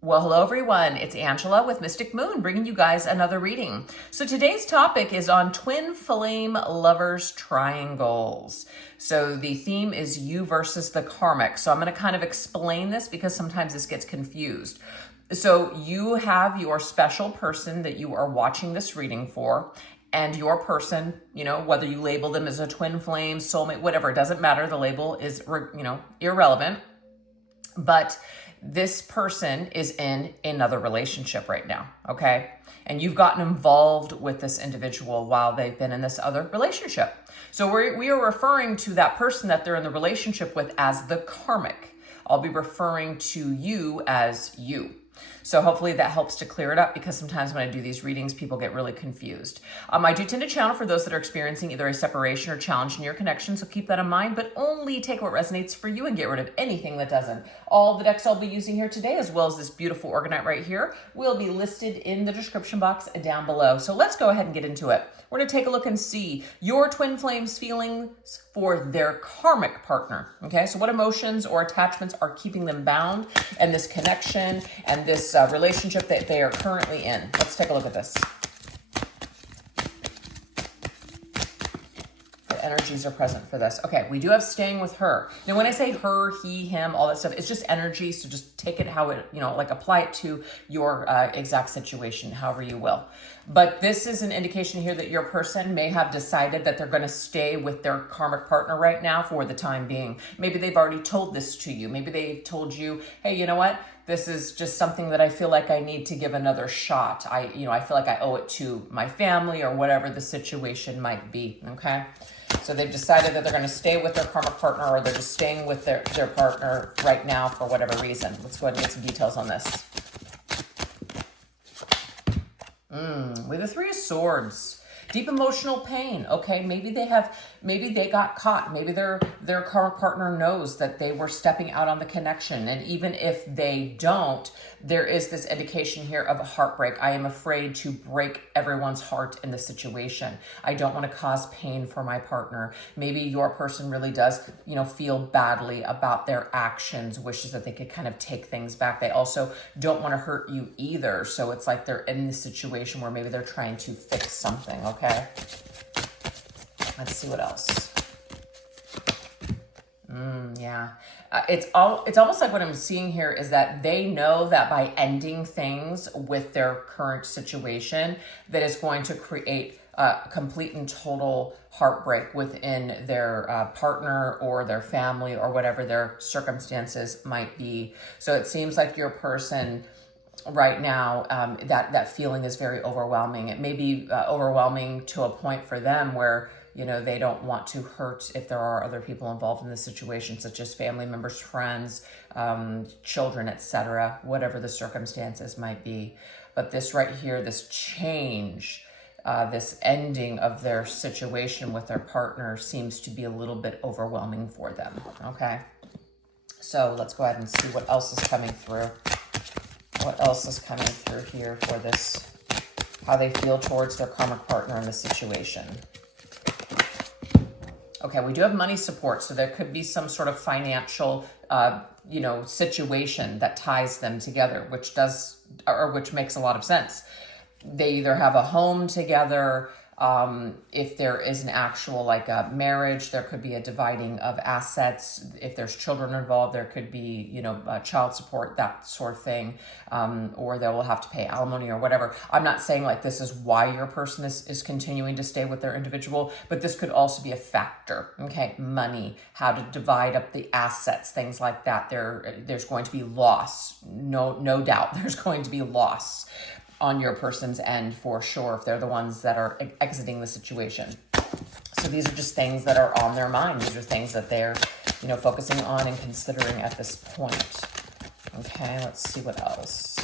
Well, hello everyone. It's Angela with Mystic Moon bringing you guys another reading. So today's topic is on twin flame lovers triangles. So the theme is you versus the karmic. So I'm going to kind of explain this because sometimes this gets confused. So you have your special person that you are watching this reading for, and your person, whether you label them as a twin flame, soulmate, whatever, it doesn't matter. The label is, irrelevant. But this person is in another relationship right now, okay? And you've gotten involved with this individual while they've been in this other relationship. So we are referring to that person that they're in the relationship with as the karmic. I'll be referring to you as you. So hopefully that helps to clear it up, because sometimes when I do these readings, people get really confused. I do tend to channel for those that are experiencing either a separation or challenge in your connection, so keep that in mind, but only take what resonates for you and get rid of anything that doesn't. All the decks I'll be using here today, as well as this beautiful Orgonite right here, will be listed in the description box down below. So let's go ahead and get into it. We're going to take a look and see your twin flames feelings for their karmic partner. Okay, so what emotions or attachments are keeping them bound, and this connection and this relationship that they are currently in. Let's take a look at this. What energies are present for this? Okay, we do have staying with her. Now, when I say her, he, him, all that stuff, it's just energy. So just take it how it, apply it to your exact situation, however you will. But this is an indication here that your person may have decided that they're going to stay with their karmic partner right now for the time being. Maybe they've already told this to you. Maybe they told you, hey, you know what? This is just something that I feel like I need to give another shot. I feel like I owe it to my family, or whatever the situation might be, okay? So they've decided that they're going to stay with their karmic partner, or they're just staying with their partner right now for whatever reason. Let's go ahead and get some details on this. With the Three of Swords, deep emotional pain. Okay, maybe they got caught. Maybe their karmic partner knows that they were stepping out on the connection. And even if they don't, there is this indication here of a heartbreak. I am afraid to break everyone's heart in this situation. I don't want to cause pain for my partner. Maybe your person really does, feel badly about their actions, wishes that they could kind of take things back. They also don't want to hurt you either. So it's like they're in this situation where maybe they're trying to fix something, okay? Let's see what else. Yeah. It's almost like what I'm seeing here is that they know that by ending things with their current situation, that is going to create complete and total heartbreak within their partner or their family or whatever their circumstances might be. So it seems like your person right now, that feeling is very overwhelming. It may be overwhelming to a point for them where they don't want to hurt if there are other people involved in the situation, such as family members, friends, children, etc., whatever the circumstances might be. But this right here, this change, this ending of their situation with their partner seems to be a little bit overwhelming for them, okay? So let's go ahead and see what else is coming through. What else is coming through here for this, how they feel towards their karmic partner in this situation. Okay, we do have money support, so there could be some sort of financial, situation that ties them together, which makes a lot of sense. They either have a home together. If there is an actual marriage, there could be a dividing of assets. If there's children involved, there could be, child support, that sort of thing. Or they will have to pay alimony or whatever. I'm not saying this is why your person is continuing to stay with their individual, but this could also be a factor. Okay, money, how to divide up the assets, things like that. There's going to be loss. No doubt there's going to be loss on your person's end for sure, if they're the ones that are exiting the situation. So these are just things that are on their mind. These are things that they're, focusing on and considering at this point. Okay, let's see what else.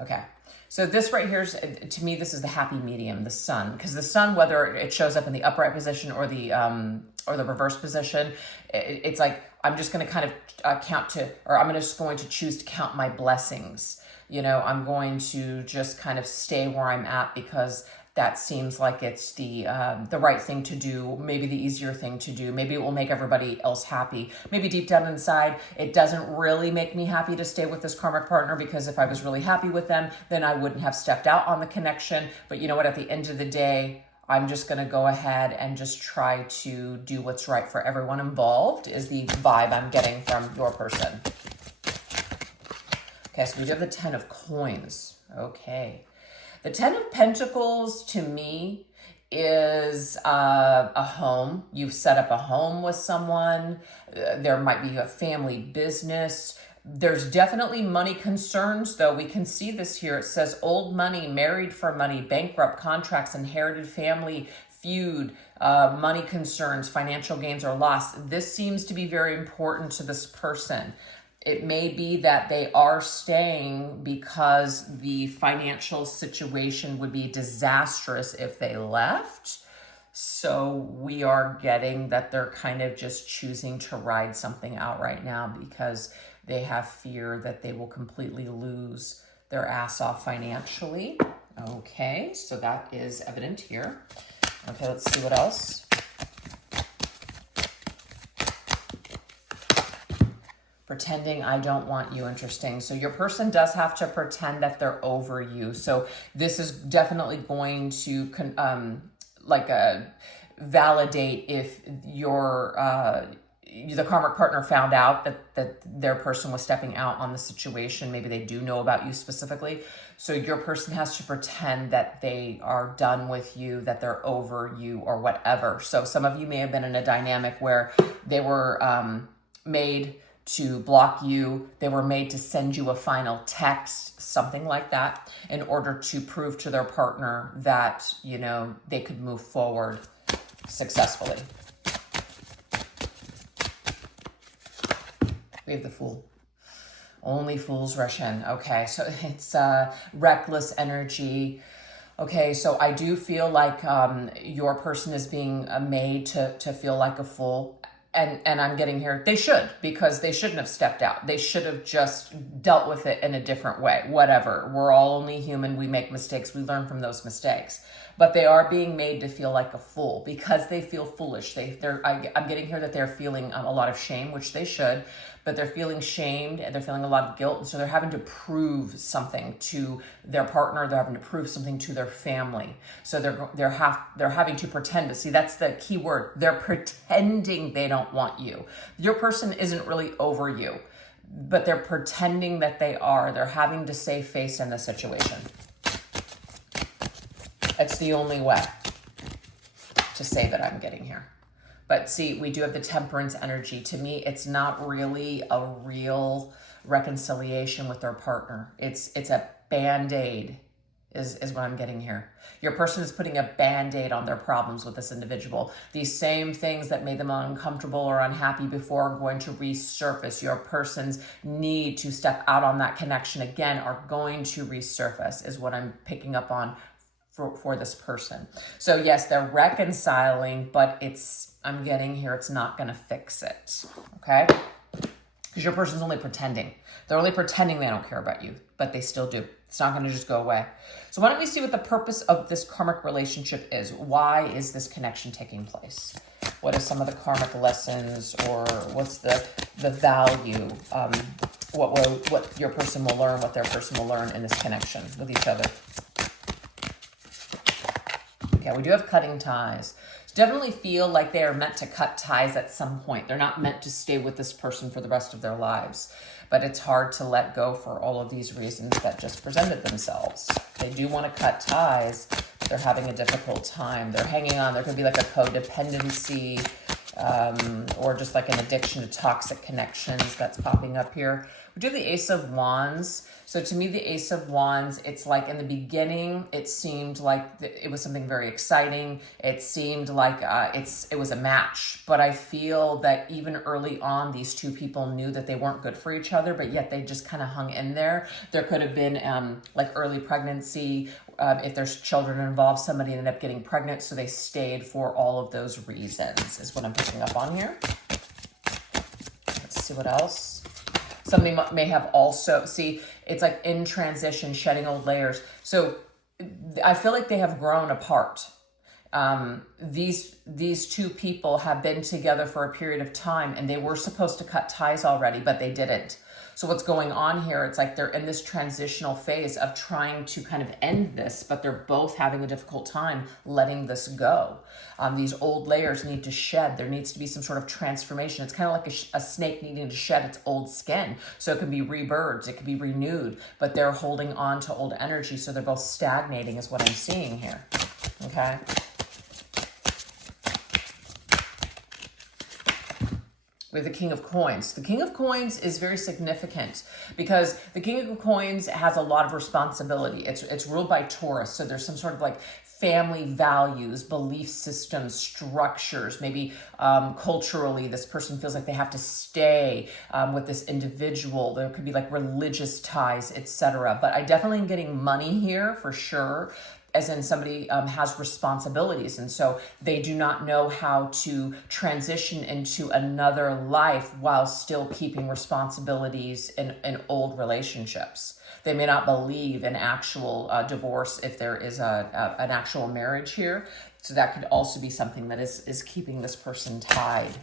Okay, so this right here is, to me, this is the happy medium, the sun. Because the sun, whether it shows up in the upright position or the reverse position, it's like, I'm just going to kind of I'm just going to choose to count my blessings. I'm going to just kind of stay where I'm at because that seems like it's the right thing to do, maybe the easier thing to do. Maybe it will make everybody else happy. Maybe deep down inside, it doesn't really make me happy to stay with this karmic partner, because if I was really happy with them, then I wouldn't have stepped out on the connection. But you know what? At the end of the day, I'm just going to go ahead and just try to do what's right for everyone involved, is the vibe I'm getting from your person. Okay, so we do have the 10 of coins. Okay. The 10 of Pentacles to me is a home. You've set up a home with someone. There might be a family business. There's definitely money concerns, though. We can see this here. It says old money, married for money, bankrupt, contracts, inherited family, feud, money concerns, financial gains or loss. This seems to be very important to this person. It may be that they are staying because the financial situation would be disastrous if they left. So we are getting that they're kind of just choosing to ride something out right now because they have fear that they will completely lose their ass off financially. Okay, so that is evident here. Okay, let's see what else. Pretending I don't want you. Interesting. So your person does have to pretend that they're over you. So this is definitely going to validate if your the karmic partner found out that their person was stepping out on the situation. Maybe they do know about you specifically. So your person has to pretend that they are done with you, that they're over you or whatever. So some of you may have been in a dynamic where they were made to block you. They were made to send you a final text, something like that, in order to prove to their partner that, you know, they could move forward successfully. We have the Fool. Only fools rush in. Okay, so it's reckless energy. Okay, so I do feel like your person is being made to feel like a fool. And I'm getting here, they should, because they shouldn't have stepped out. They should have just dealt with it in a different way. Whatever. We're all only human. We make mistakes. We learn from those mistakes. But they are being made to feel like a fool because they feel foolish. I'm getting here that they're feeling a lot of shame, which they should, but they're feeling shamed and they're feeling a lot of guilt. And so they're having to prove something to their partner. They're having to prove something to their family. So they're having to pretend. But see, that's the key word. They're pretending they don't want you. Your person isn't really over you, but they're pretending that they are. They're having to save face in the situation. It's the only way to save it, I'm getting here. But see, we do have the Temperance energy. To me, it's not really a real reconciliation with their partner. It's a Band-Aid is what I'm getting here. Your person is putting a Band-Aid on their problems with this individual. These same things that made them uncomfortable or unhappy before are going to resurface. Your person's need to step out on that connection again are going to resurface, is what I'm picking up on for this person. So yes, they're reconciling, but I'm getting here, it's not going to fix it. Okay? Because your person's only pretending. They're only pretending they don't care about you, but they still do. It's not going to just go away. So why don't we see what the purpose of this karmic relationship is? Why is this connection taking place? What are some of the karmic lessons, or what's the value? What your person will learn, what their person will learn in this connection with each other? Okay, we do have cutting ties. So definitely feel like they are meant to cut ties at some point. They're not meant to stay with this person for the rest of their lives. But it's hard to let go for all of these reasons that just presented themselves. They do want to cut ties. They're having a difficult time. They're hanging on. There could be like a codependency or just like an addiction to toxic connections that's popping up here. We do have the Ace of Wands. So to me, the Ace of Wands, it's like in the beginning, it seemed like it was something very exciting. It seemed like it was a match. But I feel that even early on, these two people knew that they weren't good for each other, but yet they just kind of hung in there. There could have been like early pregnancy. If there's children involved, somebody ended up getting pregnant, so they stayed for all of those reasons, is what I'm picking up on here. Let's see what else. Somebody may have also, see, it's like in transition, shedding old layers. So I feel like they have grown apart. These two people have been together for a period of time, and they were supposed to cut ties already, but they didn't. So what's going on here, it's like they're in this transitional phase of trying to kind of end this, but they're both having a difficult time letting this go. These old layers need to shed. There needs to be some sort of transformation. It's kind of like a snake needing to shed its old skin. So it can be rebirthed, it can be renewed, but they're holding on to old energy. So they're both stagnating is what I'm seeing here. Okay. We have the King of Coins. The King of Coins is very significant because the King of Coins has a lot of responsibility. It's ruled by Taurus, so there's some sort of like family values, belief systems, structures. Maybe culturally, this person feels like they have to stay with this individual. There could be like religious ties, etc. But I definitely am getting money here for sure, as in somebody has responsibilities, and so they do not know how to transition into another life while still keeping responsibilities in old relationships. They may not believe in actual divorce if there is an actual marriage here. So that could also be something that is keeping this person tied.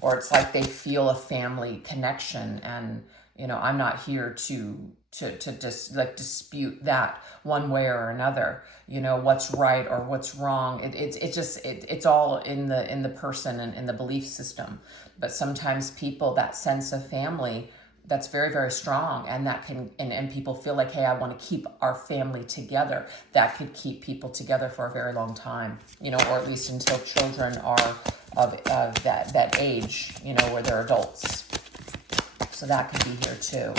Or it's like they feel a family connection, and I'm not here to just like dispute that one way or another, what's right or what's wrong. It's all in the person and in the belief system. But sometimes people, that sense of family, that's very, very strong, and that can, and people feel like, hey, I want to keep our family together. That could keep people together for a very long time, or at least until children are of that age, where they're adults. So that could be here too.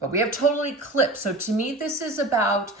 But we have total eclipse. So to me, this is about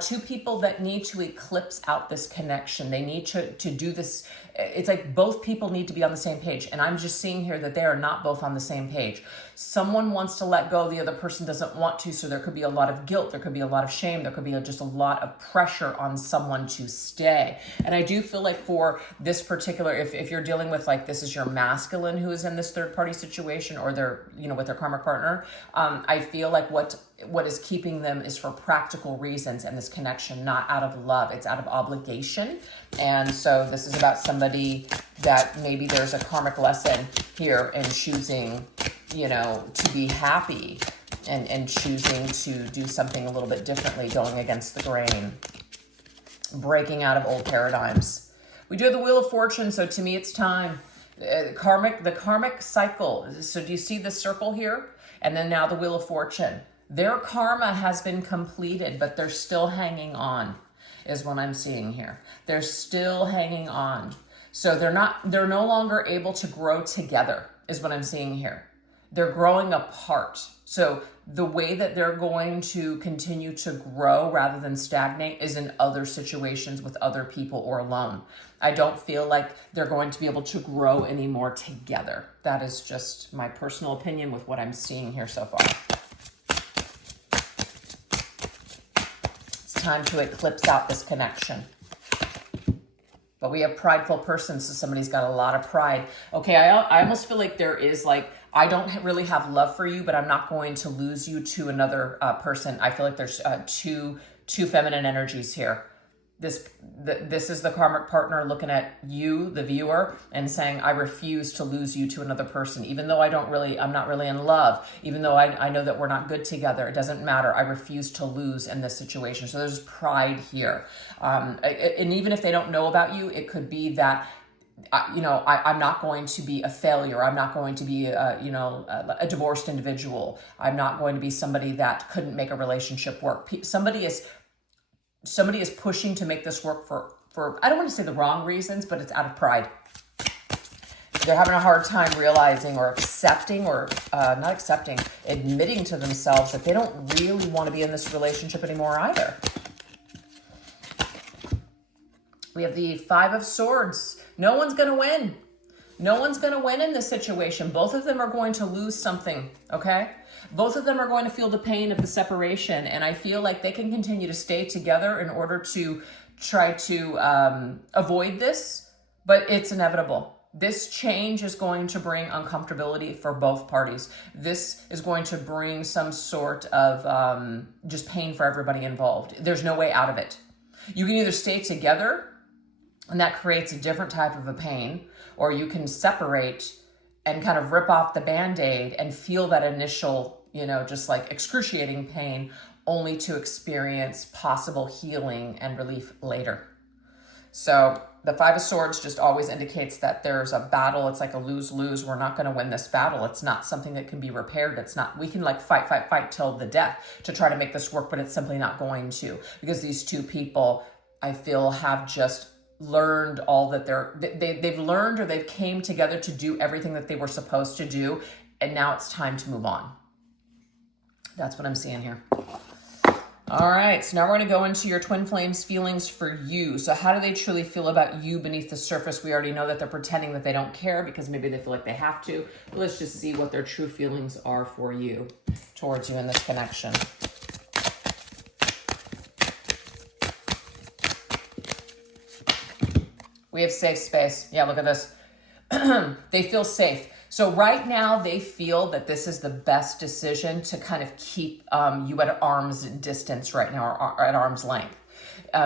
two people that need to eclipse out this connection. They need to do this. It's like both people need to be on the same page. And I'm just seeing here that they are not both on the same page. Someone wants to let go. The other person doesn't want to. So there could be a lot of guilt. There could be a lot of shame. There could be just a lot of pressure on someone to stay. And I do feel like for this particular, if you're dealing with like, this is your masculine who is in this third party situation, or they're, with their karmic partner, I feel like what is keeping them is for practical reasons, and this connection, not out of love. It's out of obligation. And so this is about somebody that maybe there's a karmic lesson here in choosing, to be happy and choosing to do something a little bit differently, going against the grain, breaking out of old paradigms. We do have the Wheel of Fortune. So to me, it's time. The karmic cycle. So do you see the circle here? And then now the Wheel of Fortune. Their karma has been completed, but they're still hanging on, is what I'm seeing here. They're still hanging on. So they're no longer able to grow together, is what I'm seeing here. They're growing apart. So the way that they're going to continue to grow rather than stagnate is in other situations with other people or alone. I don't feel like they're going to be able to grow anymore together. That is just my personal opinion with what I'm seeing here so far. It's time to eclipse out this connection. But we have prideful persons, so somebody's got a lot of pride. Okay, I almost feel like there is like, I don't really have love for you, but I'm not going to lose you to another person. I feel like there's two feminine energies here. This is the karmic partner looking at you, the viewer, and saying, I refuse to lose you to another person. Even though I'm not really in love, even though I know that we're not good together, it doesn't matter. I refuse to lose in this situation. So there's pride here. And even if they don't know about you, it could be that, I'm not going to be a failure. I'm not going to be a divorced individual. I'm not going to be somebody that couldn't make a relationship work. Somebody is pushing to make this work for I don't want to say the wrong reasons, but it's out of pride. They're having a hard time realizing or accepting or not accepting, admitting to themselves that they don't really want to be in this relationship anymore either. We have the Five of Swords. No one's going to win. No one's going to win in this situation. Both of them are going to lose something, okay? Both of them are going to feel the pain of the separation, and I feel like they can continue to stay together in order to try to avoid this, but it's inevitable. This change is going to bring uncomfortability for both parties. This is going to bring some sort of just pain for everybody involved. There's no way out of it. You can either stay together, and that creates a different type of a pain, or you can separate and kind of rip off the Band-Aid and feel that initial, just like excruciating pain, only to experience possible healing and relief later. So the Five of Swords just always indicates that there's a battle. It's like a lose-lose. We're not going to win this battle. It's not something that can be repaired. It's not, we can like fight till the death to try to make this work, but it's simply not going to, because these two people, I feel, have just learned all that they've learned, or they've came together to do everything that they were supposed to do. And now it's time to move on. That's what I'm seeing here. All right, so now we're going to go into your twin flames feelings for you. So how do they truly feel about you beneath the surface? We already know that they're pretending that they don't care because maybe they feel like they have to. But let's just see what their true feelings are for you, towards you in this connection. We have safe space. Yeah, look at this. They feel safe. So right now they feel that this is the best decision to kind of keep you at arm's distance right now, or at arm's length.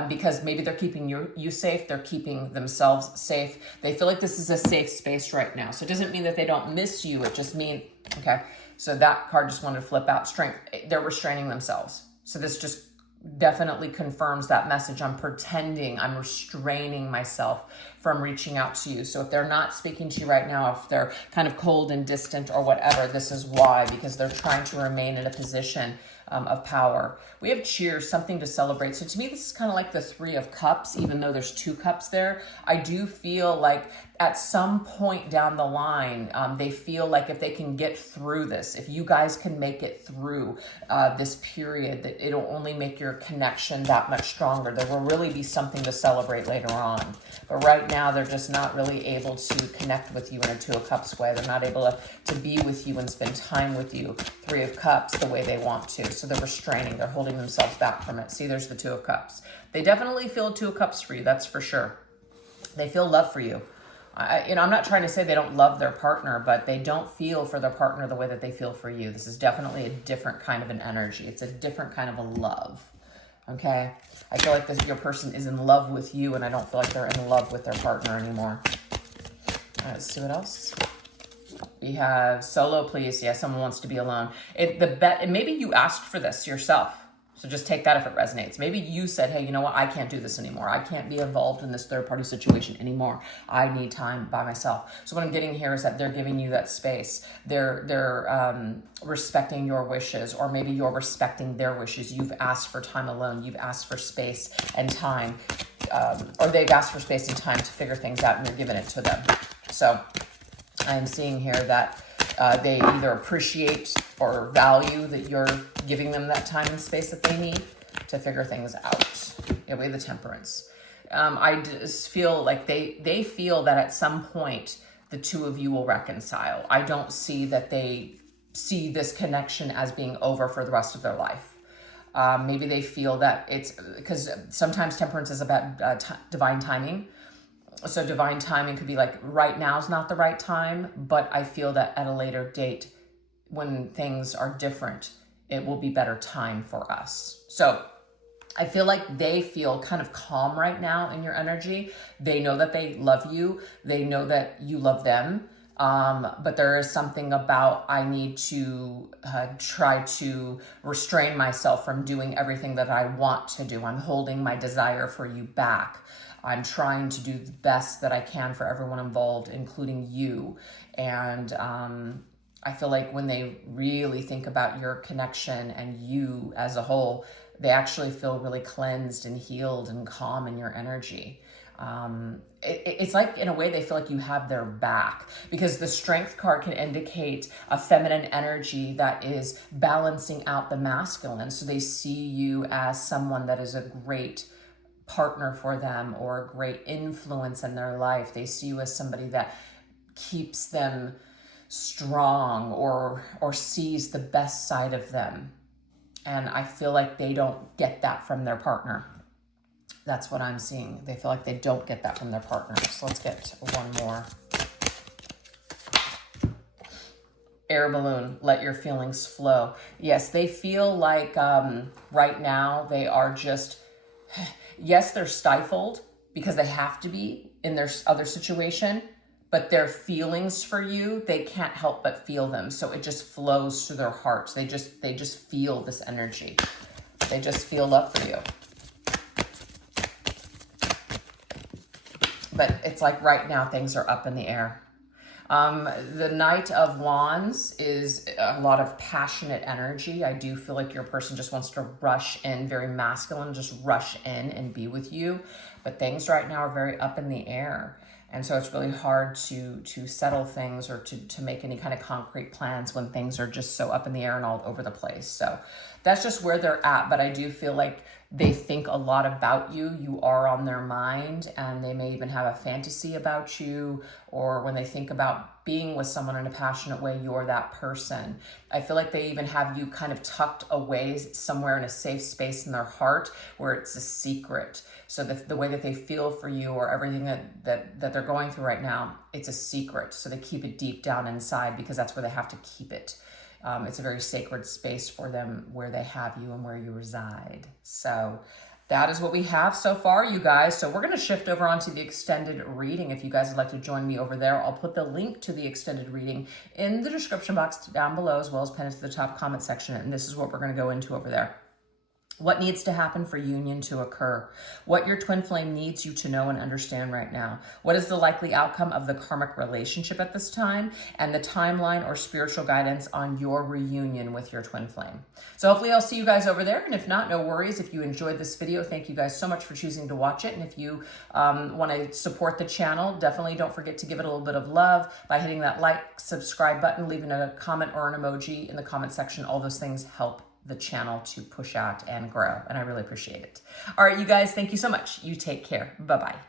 Because maybe they're keeping you safe, they're keeping themselves safe. They feel like this is a safe space right now. So it doesn't mean that they don't miss you. It just means, okay, so that card just wanted to flip out. Strength, they're restraining themselves. So this just definitely confirms that message. I'm pretending, I'm restraining myself from reaching out to you. So if they're not speaking to you right now, if they're kind of cold and distant or whatever, this is why, because they're trying to remain in a position of power. We have cheers, something to celebrate. So to me, this is kind of like the Three of Cups, even though there's two cups there. I do feel like at some point down the line, they feel like if they can get through this, if you guys can make it through this period, that it'll only make your connection that much stronger. There will really be something to celebrate later on. But right now, they're just not really able to connect with you in a Two of Cups way. They're not able to be with you and spend time with you, Three of Cups, the way they want to. So they're restraining. They're holding themselves back from it. See, there's the Two of Cups. They definitely feel Two of Cups for you. That's for sure. They feel love for you. I'm not trying to say they don't love their partner, but they don't feel for their partner the way that they feel for you. This is definitely a different kind of an energy. It's a different kind of a love. Okay? I feel like your person is in love with you, and I don't feel like they're in love with their partner anymore. All right, let's see what else. We have solo, please. Yeah, someone wants to be alone. Maybe you asked for this yourself. So just take that if it resonates. Maybe you said, hey, you know what? I can't do this anymore. I can't be involved in this third-party situation anymore. I need time by myself. So what I'm getting here is that they're giving you that space. They're respecting your wishes, or maybe you're respecting their wishes. You've asked for time alone. You've asked for space and time, or they've asked for space and time to figure things out, and you're giving it to them. So I'm seeing here that they either appreciate or value that you're giving them that time and space that they need to figure things out. Yeah, we have the Temperance. I just feel like they feel that at some point the two of you will reconcile. I don't see that they see this connection as being over for the rest of their life. Maybe they feel that it's because sometimes Temperance is about divine timing. So divine timing could be like right now is not the right time, but I feel that at a later date, when things are different, it will be better time for us. So I feel like they feel kind of calm right now in your energy. They know that they love you. They know that you love them. But there is something about, I need to try to restrain myself from doing everything that I want to do. I'm holding my desire for you back. I'm trying to do the best that I can for everyone involved, including you. And I feel like when they really think about your connection and you as a whole, they actually feel really cleansed and healed and calm in your energy. It's like, in a way, they feel like you have their back, because the Strength card can indicate a feminine energy that is balancing out the masculine. So they see you as someone that is a great partner for them, or a great influence in their life. They see you as somebody that keeps them strong, or sees the best side of them. And I feel like they don't get that from their partner. That's what I'm seeing. They feel like they don't get that from their partner. So let's get one more. Air balloon, let your feelings flow. Yes, they feel like right now they are just, yes, they're stifled because they have to be in their other situation, but their feelings for you, they can't help but feel them. So it just flows to their hearts. They just feel this energy. They just feel love for you. But it's like right now things are up in the air. The Knight of Wands is a lot of passionate energy. I do feel like your person just wants to rush in, very masculine, just rush in and be with you. But things right now are very up in the air. And so it's really hard to settle things or to make any kind of concrete plans when things are just so up in the air and all over the place. So that's just where they're at. But I do feel like they think a lot about you. You are on their mind, and they may even have a fantasy about you, or when they think about being with someone in a passionate way, you're that person. I feel like they even have you kind of tucked away somewhere in a safe space in their heart where it's a secret. So the way that they feel for you or everything that they're going through right now, it's a secret. So they keep it deep down inside because that's where they have to keep it. It's a very sacred space for them where they have you and where you reside. So that is what we have so far, you guys. So we're going to shift over onto the extended reading. If you guys would like to join me over there, I'll put the link to the extended reading in the description box down below, as well as pin it to the top comment section. And this is what we're going to go into over there. What needs to happen for union to occur? What your twin flame needs you to know and understand right now? What is the likely outcome of the karmic relationship at this time? And the timeline or spiritual guidance on your reunion with your twin flame. So hopefully I'll see you guys over there. And if not, no worries. If you enjoyed this video, thank you guys so much for choosing to watch it. And if you want to support the channel, definitely don't forget to give it a little bit of love by hitting that like, subscribe button, leaving a comment or an emoji in the comment section. All those things help the channel to push out and grow, and I really appreciate it. All right, you guys, thank you so much. You take care. Bye-bye.